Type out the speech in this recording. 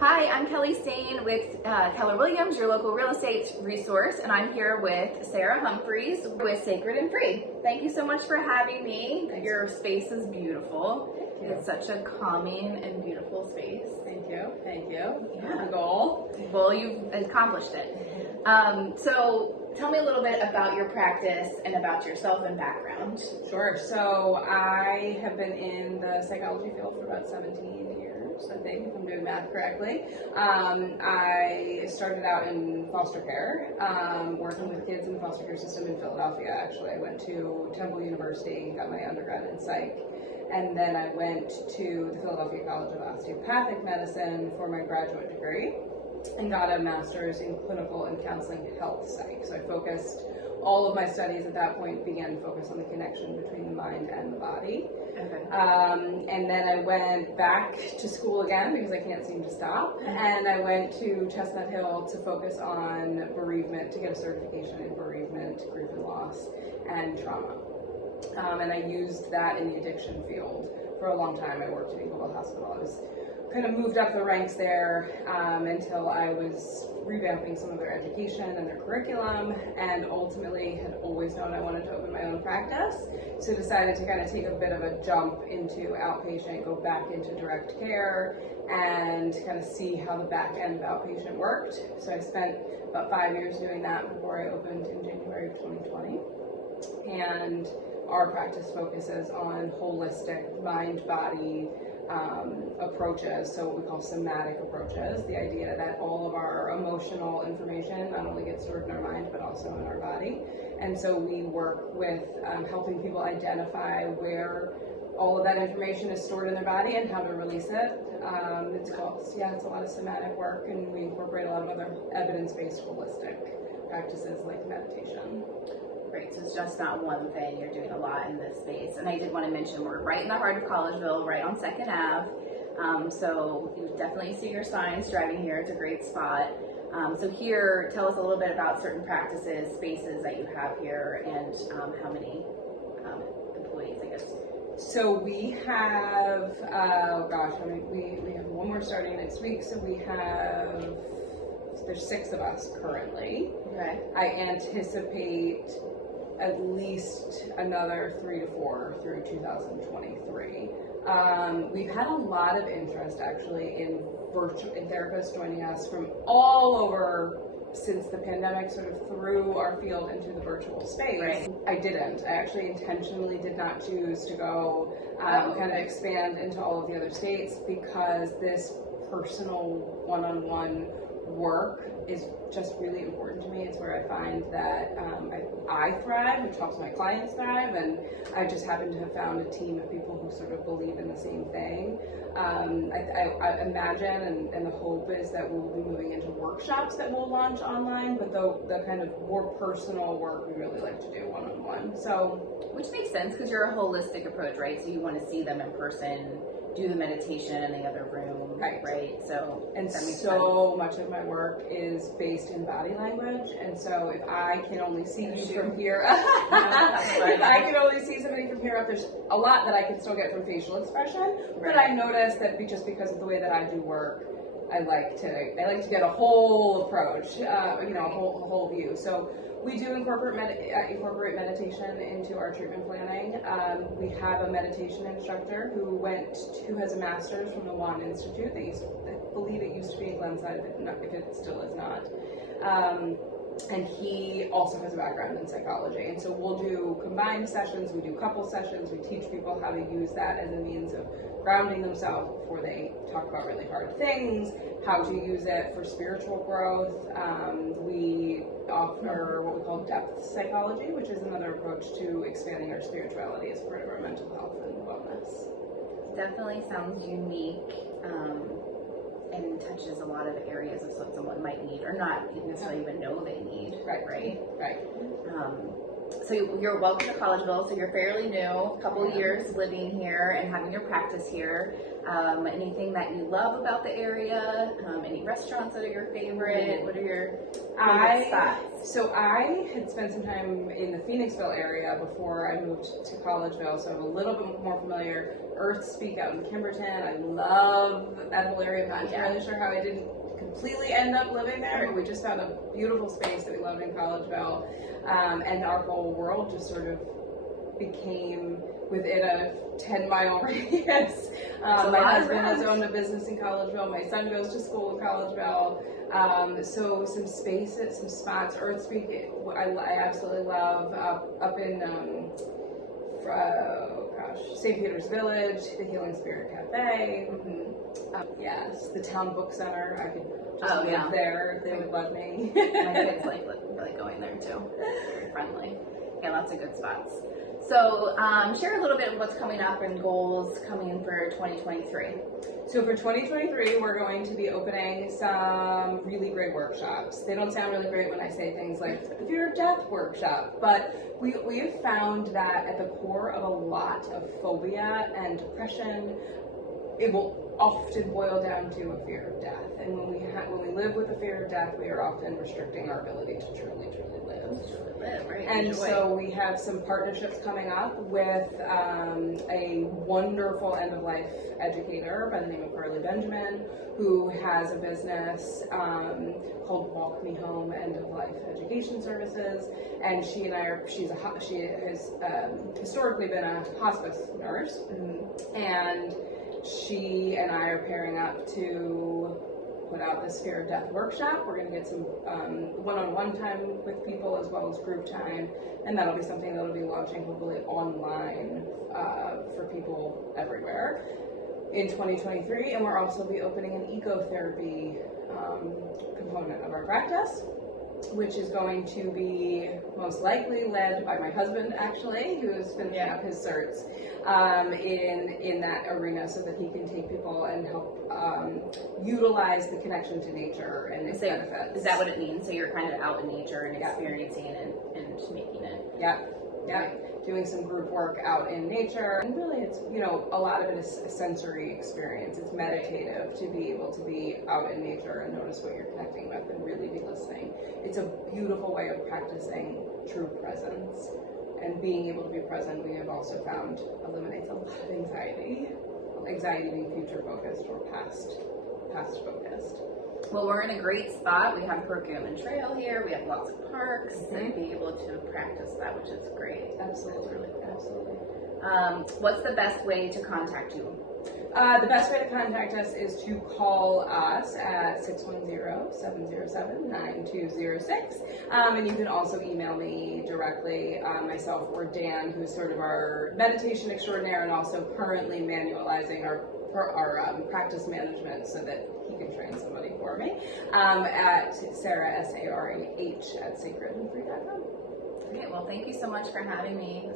Hi, I'm Kelly Stain with Keller Williams, your local real estate resource, and I'm here with Sarah Humphreys with Sacred and Free. Thank you so much for having me. Thanks. Your space is beautiful. Thank you. It's such a calming and beautiful space. Thank you. Thank you. Yeah. The goal. Well, you've accomplished it. So tell me a little bit about your practice and about yourself and background. Sure. So I have been in the psychology field for about 17 years, I think, if I'm doing math correctly. I started out in foster care, working with kids in the foster care system in Philadelphia, actually. I went to Temple University, got my undergrad in psych, and then I went to the Philadelphia College of Osteopathic Medicine for my graduate degree and got a master's in clinical and counseling health psych. So I focused, all of my studies at that point began to focus on the connection between the mind and the body. Okay. And then I went back to school again because I can't seem to stop. And I went to Chestnut Hill to focus on bereavement, to get a certification in bereavement, grief and loss, and trauma. And I used that in the addiction field for a long time. I worked at Eagleville Hospital. I was kind of moved up the ranks there until I was revamping some of their education and their curriculum, and ultimately had always known I wanted to open my own practice. So decided to kind of take a bit of a jump into outpatient, go back into direct care, and kind of see how the back end of outpatient worked. So I spent about 5 years doing that before I opened in January of 2020. And our practice focuses on holistic mind-body approaches, so what we call somatic approaches, the idea that all of our emotional information not only gets stored in our mind but also in our body. And so we work with helping people identify where all of that information is stored in their body and how to release it. It's a lot of somatic work, and we incorporate a lot of other evidence-based holistic practices like meditation. Great, so it's just not one thing, you're doing a lot in this space. And I did want to mention we're right in the heart of Collegeville, right on 2nd Ave. So you definitely see your signs driving here, it's a great spot. So here, tell us a little bit about certain practices, spaces that you have here, and how many employees, I guess. So we have, we have one more starting next week, so there's 6 of us currently. Okay. I anticipate at least another 3 to 4 through 2023. We've had a lot of interest actually in therapists joining us from all over since the pandemic sort of threw our field into the virtual space. Right. I actually intentionally did not choose to go kind of expand into all of the other states, because this personal one-on-one work is just really important to me. It's where I find that I thrive, which helps my clients thrive, and I just happen to have found a team of people who sort of believe in the same thing. I imagine, and the hope is that we'll be moving into workshops that we'll launch online, but the kind of more personal work we really like to do one-on-one. So, which makes sense because you're a holistic approach, right? So you want to see them in person, do the meditation in the other room, right? So, and that makes so much of my work is based in body language, and so if I can only see you from here, if I can only see somebody from here up, there's a lot that I can still get from facial expression. But I notice that just because of the way that I do work, I like to get a whole approach, a whole view. So we do incorporate meditation into our treatment planning. We have a meditation instructor who has a master's from the Wand Institute. I believe it used to be in Glenside, if it still is not. And he also has a background in psychology. And so we'll do combined sessions, we do couple sessions, we teach people how to use that as a means of grounding themselves before they talk about really hard things, how to use it for spiritual growth. We offer what we call depth psychology, which is another approach to expanding our spirituality as part of our mental health and wellness. Definitely sounds unique. And touches a lot of areas of what someone might need or not necessarily even know they need. Right. So you're welcome to Collegeville, so you're fairly new, a couple years living here and having your practice here. Anything that you love about the area? Any restaurants that are your favorite? What are your favorite spots? So I had spent some time in the Phoenixville area before I moved to Collegeville, so I'm a little bit more familiar. Earth Speak out in Kimberton, I love that whole area. I'm not entirely sure how I didn't completely end up living there, but we just found a beautiful space that we loved in Collegeville, and our whole world just sort of became within a 10-mile radius. My husband has owned a business in Collegeville. My son goes to school in Collegeville. So some spaces, some spots. Earth Speak, I absolutely love. Up in St. Peter's Village, the Healing Spirit Cafe. Yes, the Town Book Center. I could just live there. They would love me. My kids like going there too. Very friendly. Yeah, lots of good spots. So share a little bit of what's coming up and goals coming for 2023. So for 2023, we're going to be opening some really great workshops. They don't sound really great when I say things like the Fear of Death workshop, but we have found that at the core of a lot of phobia and depression, it will often boil down to a fear of death. And when we live with the fear of death, we are often restricting our ability to truly live. Right. And so we have some partnerships coming up with a wonderful end-of-life educator by the name of Carly Benjamin, who has a business called Walk Me Home End-of-Life Education Services. And she has historically been a hospice nurse, and she and I are pairing up to put out this Fear of Death workshop. We're going to get some one-on-one time with people as well as group time, and that'll be something that'll be launching hopefully online for people everywhere in 2023. And we'll also be opening an ecotherapy component of our practice, which is going to be most likely led by my husband, actually, who is finishing up his certs in that arena, so that he can take people and help utilize the connection to nature and its benefits. Is that what it means? So you're kind of out in nature and experiencing and making it. Yeah. Doing some group work out in nature, and really it's, a lot of it is a sensory experience. It's meditative to be able to be out in nature and notice what you're connecting with and really be listening. It's a beautiful way of practicing true presence, and being able to be present, we have also found, eliminates a lot of anxiety being future focused or past focused. Well, we're in a great spot. We have Perkins and Trail here. We have lots of parks and be able to practice that, which is great. Absolutely. Really cool. Absolutely. What's the best way to contact you? The best way to contact us is to call us at 610-707-9206. And you can also email me directly, myself or Dan, who's sort of our meditation extraordinaire and also currently manualizing our practice management so that he can train somebody for me, at Sarah, SARAH, at sacredandfree.com. Okay, well, thank you so much for having me.